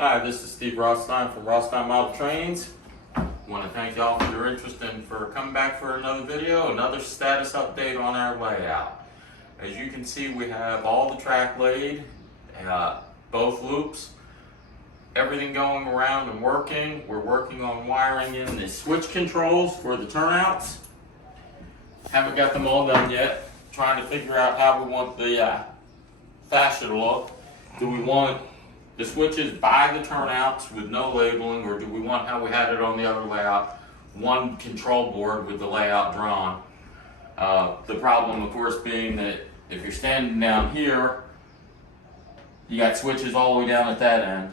Hi, this is Steve Rothstein from Rothstein Model Trains. I want to thank y'all for your interest and for coming back for another video, another status update on our layout. As you can see, we have all the track laid, both loops, everything going around and working. We're working on wiring in the switch controls for the turnouts. Haven't got them all done yet. Trying to figure out how we want the fascia to look. Do we want the switches by the turnouts with no labeling, or do we want how we had it on the other layout, one control board with the layout drawn? The problem, of course, being that if you're standing down here, you got switches all the way down at that end.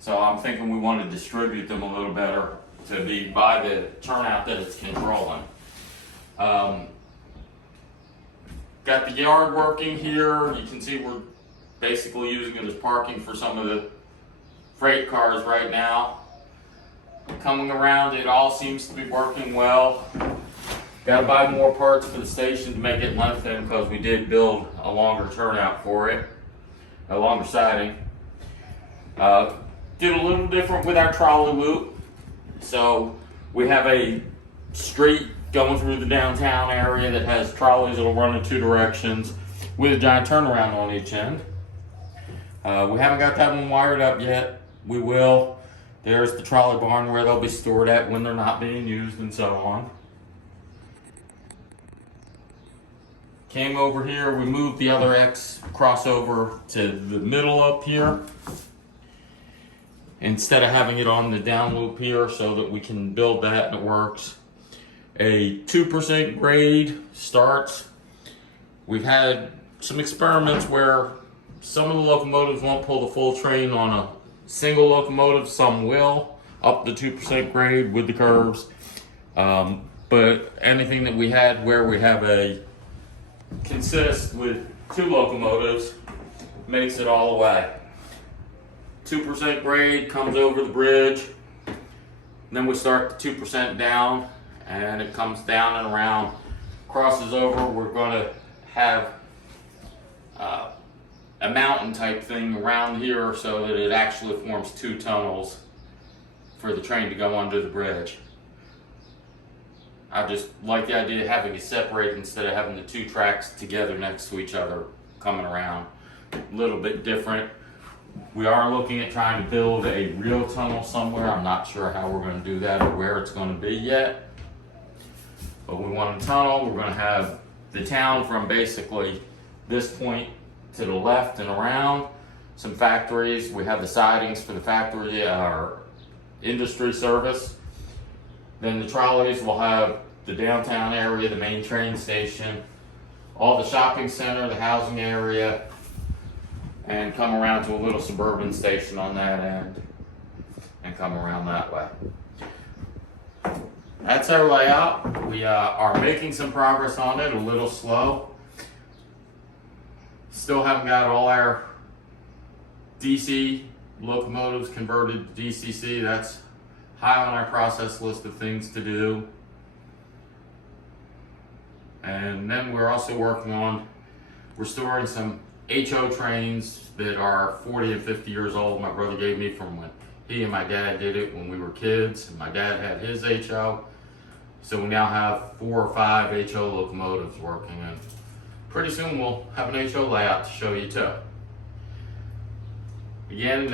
So I'm thinking we want to distribute them a little better to be by the turnout that it's controlling. Got the yard working here. You can see we're basically using it as parking for some of the freight cars right now. Coming around, it all seems to be working well. Got to buy more parts for the station to make it lengthen because we did build a longer turnout for it, a longer siding. Did a little different with our trolley loop. So we have a street going through the downtown area that has trolleys that'll run in two directions with a giant turnaround on each end. We haven't got that one wired up yet. We will. There's the trolley barn where they'll be stored at when they're not being used and so on. Came over here, we moved the other X crossover to the middle up here instead of having it on the down loop here so that we can build that and it works. A 2% grade starts. We've had some experiments where some of the locomotives won't pull the full train on a single locomotive, some will, up to 2% grade with the curves. But anything that we had where we have a consist with two locomotives makes it all the way. 2% grade comes over the bridge, then we start the 2% down, and it comes down and around, crosses over. We're going to have a mountain type thing around here so that it actually forms two tunnels for the train to go under the bridge. I just like the idea of having it separated instead of having the two tracks together next to each other coming around. A little bit different. We are looking at trying to build a real tunnel somewhere. I'm not sure how we're going to do that or where it's going to be yet. But we want a tunnel. We're going to have the town from basically this point to the left and around. Some factories. We have the sidings for the factory, our industry service. Then the trolleys will have the downtown area, the main train station, all the shopping center, the housing area, and come around to a little suburban station on that end and come around that way. That's our layout. We are making some progress on it, a little slow. Still haven't got all our DC locomotives converted to DCC. That's high on our process list of things to do. And then we're also working on restoring some HO trains that are 40 and 50 years old. My brother gave me from when he and my dad did it when we were kids. And my dad had his HO. So we now have 4 or 5 HO locomotives working, and pretty soon we'll have an HO layout to show you too. Again,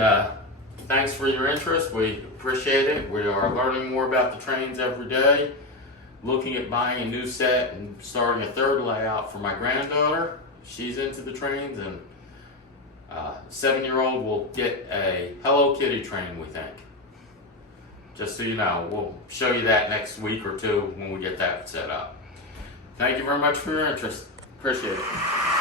thanks for your interest. We appreciate it. We are learning more about the trains every day. Looking at buying a new set and starting a third layout for my granddaughter. She's into the trains, and 7-year-old will get a Hello Kitty train, we think. Just so you know, we'll show you that next week or two when we get that set up. Thank you very much for your interest. Appreciate it.